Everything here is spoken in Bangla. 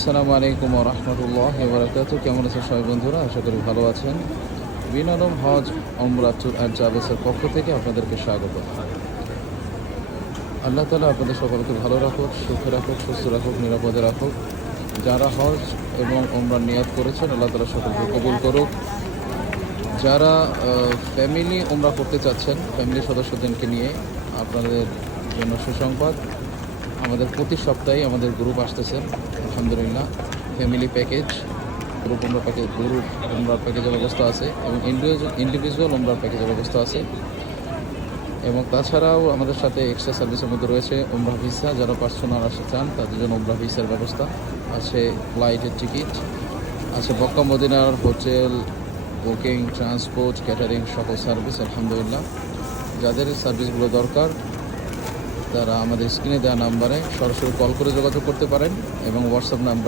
আসসালামু আলাইকুম ওয়া রাহমাতুল্লাহি ওয়া বারাকাতুহু। কেমন আছেন সবাই বন্ধুরা? আশা করি ভালো আছেন। বিন হজ ওমরা ট্যুর অ্যান্ড ট্রাভেলসের পক্ষ থেকে আপনাদেরকে স্বাগত। আল্লাহ তাআলা আপনাদের সকলকে ভালো রাখুক, সুখে রাখুক, সুস্থ রাখুক, নিরাপদে রাখুক। যারা হজ এবং ওমরার নিয়াত করেছেন আল্লাহ তাআলা সকলকে কবুল করুক। যারা ফ্যামিলি ওমরা করতে চাচ্ছেন, ফ্যামিলি সদস্যদেরকে নিয়ে, আপনাদের জন্য সুসংবাদ। আমাদের প্রতি সপ্তাহে আমাদের গ্রুপ আসতেছেন আলহামদুলিল্লাহ। ফ্যামিলি প্যাকেজ, গ্রুপ ওমরার প্যাকেজের ব্যবস্থা আছে এবং ইন্ডিভিজুয়াল ওমরার প্যাকেজের ব্যবস্থা আছে। এবং তাছাড়াও আমাদের সাথে এক্সট্রা সার্ভিসের মধ্যে রয়েছে ওমরা ভিসা। যারা পার্সোনাল আসতে চান তাদের জন্য ওমরা ভিসার ব্যবস্থা আছে, ফ্লাইটের টিকিট আছে, মক্কা মদিনার হোটেল বুকিং, ট্রান্সপোর্ট, ক্যাটারিং সকল সার্ভিস আলহামদুলিল্লাহ। যাদের সার্ভিসগুলো দরকার তারা আমাদের স্ক্রিনে দেওয়া নাম্বারে সরাসরি কল করে যোগাযোগ করতে পারেন এবং হোয়াটসঅ্যাপ নাম্বার